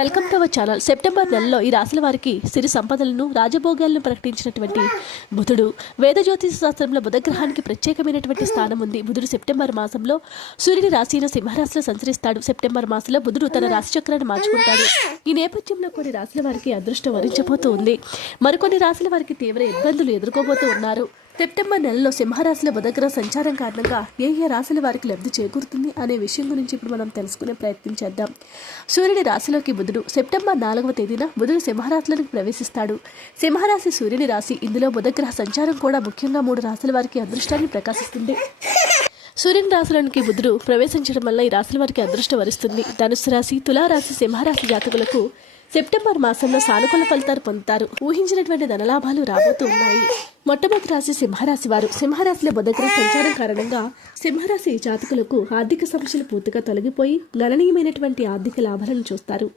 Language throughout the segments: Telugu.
Welcome to our channel. September నెలలో ఈ రాశుల వారికి సిరి సంపదలను రాజభోగాలను ప్రకటించినటువంటి బుధుడు. వేద జ్యోతిష శాస్త్రంలో బుధగ్రహానికి ప్రత్యేకమైనటువంటి స్థానం ఉంది. బుధుడు సెప్టెంబర్ మాసంలో సూర్యుని రాశిని సింహరాశిలో సంచరిస్తాడు. సెప్టెంబర్ మాసంలో బుధుడు తన రాశి చక్రాన్ని మార్చుకుంటాడు. ఈ నేపథ్యంలో కొన్ని రాశుల వారికి అదృష్టం వరించబోతూ ఉంది. మరికొన్ని రాశుల వారికి తీవ్ర ఇబ్బందులు ఎదుర్కోబోతూ ఉన్నారు. సెప్టెంబర్ నెలలో సింహరాశిలో బుధగ్రహ సంచారం కారణంగా ఏ ఏ రాశుల వారికి లబ్ధి చేకూరుతుంది అనే విషయం గురించి ఇప్పుడు మనం తెలుసుకునే ప్రయత్నం చేద్దాం. సూర్యుడి రాశిలోకి బుధుడు సెప్టెంబర్ నాలుగవ తేదీన బుధుడు సింహరాశిలోకి ప్రవేశిస్తాడు. సింహరాశి సూర్యుని రాశి ఇందులో బుధగ్రహ సంచారం కూడా ముఖ్యంగా మూడు రాశుల వారికి అదృష్టాన్ని ప్రకాశిస్తుంది. సూర్యుని రాశులనికి బుధుడు ప్రవేశించడం వల్ల ఈ రాశుల వారికి అదృష్టం వరిస్తుంది. ధనుసు రాశి తులారాశి సింహరాశి జాతకులకు సెప్టెంబర్ మాసంలో సానుకూల ఫలితాలు పొందుతారు. ఊహించినటువంటి ధనలాభాలు రాబోతూ ఉన్నాయి. మొట్టమొదటి రాశి సింహరాశి వారు. సింహరాశిలో బుధగ్రహ సంచారం కారణంగా సింహరాశి జాతకులకు ఆర్థిక సమస్యలు పూర్తిగా తొలగిపోయి గణనీయమైనటువంటి ఆర్థిక లాభాలను చూస్తారు.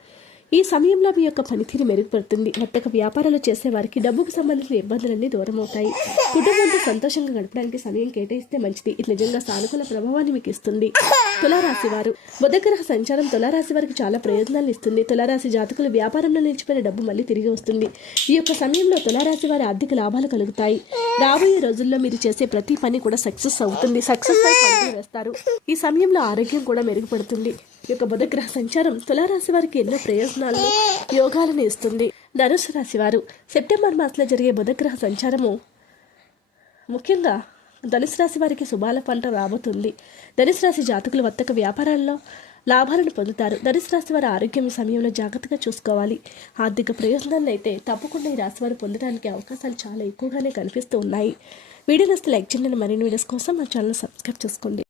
ఈ సమయంలో మీ యొక్క పనితీరు మెరుగుపడుతుంది. వర్తక వ్యాపారాలు చేసే వారికి డబ్బుకు సంబంధించిన ఇబ్బందులన్నీ దూరం అవుతాయి కుటుంబంతో సంతోషంగా గడపడానికి సమయం కేటాయిస్తే మంచిది. ఇది నిజంగా సానుకూల ప్రభావాన్ని మీకు ఇస్తుంది. తులారాశి వారు. బుధగ్రహ సంచారం తులారాశి వారికి చాలా ప్రయోజనాలు ఇస్తుంది. తులారాశి జాతకులు వ్యాపారంలో నిలిచిపోయిన డబ్బు మళ్ళీ తిరిగి వస్తుంది. ఈ యొక్క సమయంలో తులారాశి వారి ఆర్థిక లాభాలు కలుగుతాయి. రాబోయే రోజుల్లో మీరు చేసే ప్రతి పని కూడా సక్సెస్ అవుతుంది. సక్సెస్ అయి వేస్తారు. ఈ సమయంలో ఆరోగ్యం కూడా మెరుగుపడుతుంది. ఈ యొక్క బుధగ్రహ సంచారం తులారాశి వారికి ఎన్నో ప్రయోజనాలను యోగాలను ఇస్తుంది. ధనుసు రాశి వారు సెప్టెంబర్ మాసంలో జరిగే బుధగ్రహ సంచారము ముఖ్యంగా ధనుసు రాశి వారికి శుభాల పంట రాబోతుంది. ధనుసు రాశి జాతకులు వర్తక వ్యాపారాల్లో లాభాలను పొందుతారు. ధనుసు రాశి వారి ఆరోగ్యం సమయంలో జాగ్రత్తగా చూసుకోవాలి. ఆర్థిక ప్రయోజనాలను అయితే తప్పకుండా ఈ రాశి వారు పొందడానికి అవకాశాలు చాలా ఎక్కువగానే కనిపిస్తూ ఉన్నాయి. వీడియో నస్తే లైక్ చేయండి. మరిన్ని వీడియోస్ కోసం మా ఛానల్ సబ్స్క్రైబ్ చేసుకోండి.